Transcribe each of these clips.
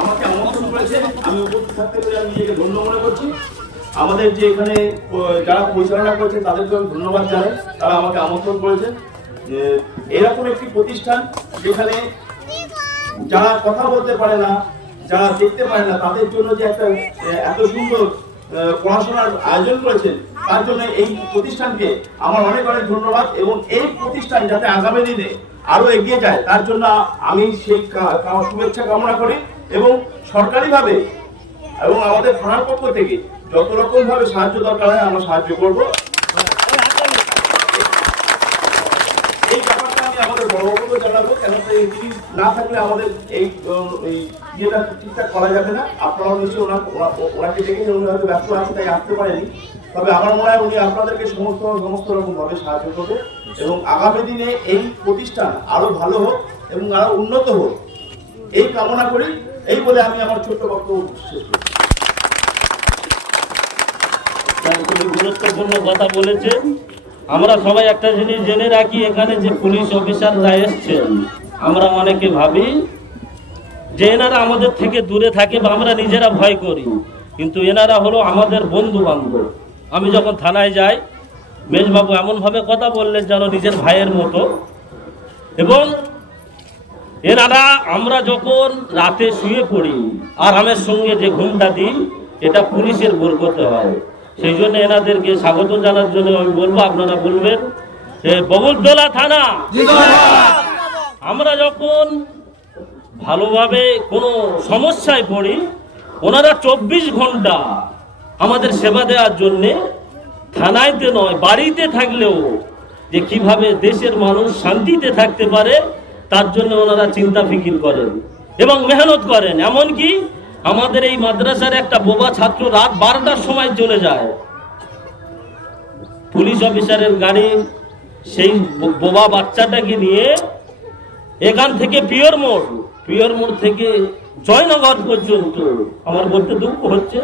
আমাকে আমন্ত্রণ করেছে। আমি উপস্থিত থাকতে পেরে আমি নিজেকে ধন্য মনে করছি। আমাদের যে এখানে যারা পরিচালনা করেছে তাদেরকে আমি ধন্যবাদ জানাই। তারা আমাকে আমন্ত্রণ করেছে। এরকম একটি প্রতিষ্ঠান যেখানে যারা কথা বলতে পারে না, যারা দেখতে পারে না, তাদের জন্য যে একটা এত সুন্দর পড়াশোনার আয়োজন করেছেন তার জন্য এই প্রতিষ্ঠানকে আমার অনেক অনেক ধন্যবাদ এবং এই প্রতিষ্ঠান যাতে আগামী দিনে আরও এগিয়ে যায়, তার জন্য আমি সেই শুভেচ্ছা কামনা করি এবং সরকারিভাবে এবং আমাদের থানার পক্ষ থেকে যত রকম ভাবে সাহায্য দরকার হয় আমরা সাহায্য করব এই ব্যাপারটা আমি আমাদের বড়বাবুকে জানাব কেন এই না থাকলে আমাদের এই ইয়েটা ঠিকঠাক করা যাবে না। আপনারাও নিশ্চয়ই ওনার ওনাকে ডেকেছেন উনি হয়তো ব্যস্ত আছে তাই আসতে পারেনি। তবে আমার মনে হয় উনি আপনাদেরকে সমস্ত সমস্ত রকম ভাবে সাহায্য করবে এবং আগামী দিনে এই প্রতিষ্ঠান আরও ভালো হোক এবং আরও উন্নত হোক। এই কামনা করি, এই বলে আমি আমার ছোট্ট বক্তব্য শেষ খুবই গুরুত্বপূর্ণ কথা বলেছে আমরা সবাই একটা জিনিস জেনে রাখি, এখানে যে পুলিশ অফিসাররা এসছেন আমরা অনেকে ভাবি যে এনারা আমাদের থেকে দূরে থাকে বা আমরা নিজেরা ভয় করি। কিন্তু এনারা হলো আমাদের বন্ধু বান্ধব আমি যখন থানায় যাই, মেজবাবু এমনভাবে কথা বললেন যেন নিজের ভাইয়ের মতো। এবং এনারা আমরা যখন রাতে শুয়ে পড়ি আরামের সঙ্গে যে ঘুমটা দিই, এটা পুলিশের বরকতে হয়। সেই জন্য এনাদেরকে স্বাগত জানার জন্য আমি বলব আপনারা বলবেন যে বগলতলা থানা আমরা যখন ভালোভাবে কোনো সমস্যায় পড়ি ওনারা চব্বিশ ঘণ্টা আমাদের সেবা দেওয়ার জন্যে থানায়তে নয় বাড়িতে থাকলেও যে কীভাবে দেশের মানুষ শান্তিতে থাকতে পারে তার জন্য ওনারা চিন্তা ফিকির করেন এবং মেহনত করেন। এমনকি আমাদের এই মাদ্রাসার একটা বোবা ছাত্র রাত বারোটার সময় চলে যায়। পুলিশ অফিসারের গাড়ি, সেই বোবা বাচ্চাটাকে নিয়ে এখান থেকে পিওর মোড় পিওর মোড় থেকে জয়নগর পর্যন্ত, আমার বলতে দুঃখ হচ্ছে,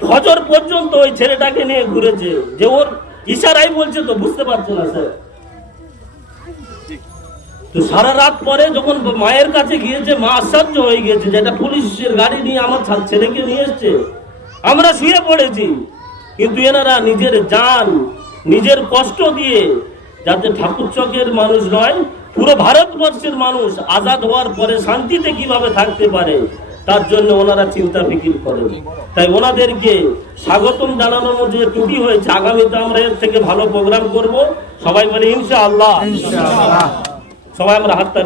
ফজর পর্যন্ত ওই ছেলেটাকে নিয়ে ঘুরেছে, যে ওর ইশারাই বলছে তো বুঝতে পারছে না, স্যার। সারা রাত পরে যখন মায়ের কাছে গিয়েছে, মা আশ্চর্য হয়ে গেছে যে একটা পুলিশের গাড়ি নিয়ে আমার ছেলেকে নিয়ে এসছে। আমরা শুয়ে পড়েছি। কিন্তু এনারা নিজের জান, নিজের কষ্ট দিয়ে যাতে ঠাকুর চকের মানুষ নয়, পুরো ভারতবর্ষের মানুষ আজাদ হওয়ার পরে শান্তিতে কীভাবে থাকতে পারে, তার জন্য ওনারা চিন্তা ফিকির করেন। তাই ওনাদেরকে স্বাগতম জানানোর মধ্যে যে ত্রুটি হয়েছে, আগামীতে আমরা এর থেকে ভালো প্রোগ্রাম করব। সবাই বলে ইনশা আল্লাহ সবাই আমরা হাতটা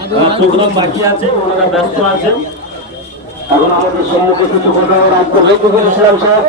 আপনারা প্রোগ্রাম বাকি আছে ওনারা ব্যস্ত আছেন। এখন আমাদের সম্মুখে কিছু কথা হয়তো বলেছিলাম স্যার।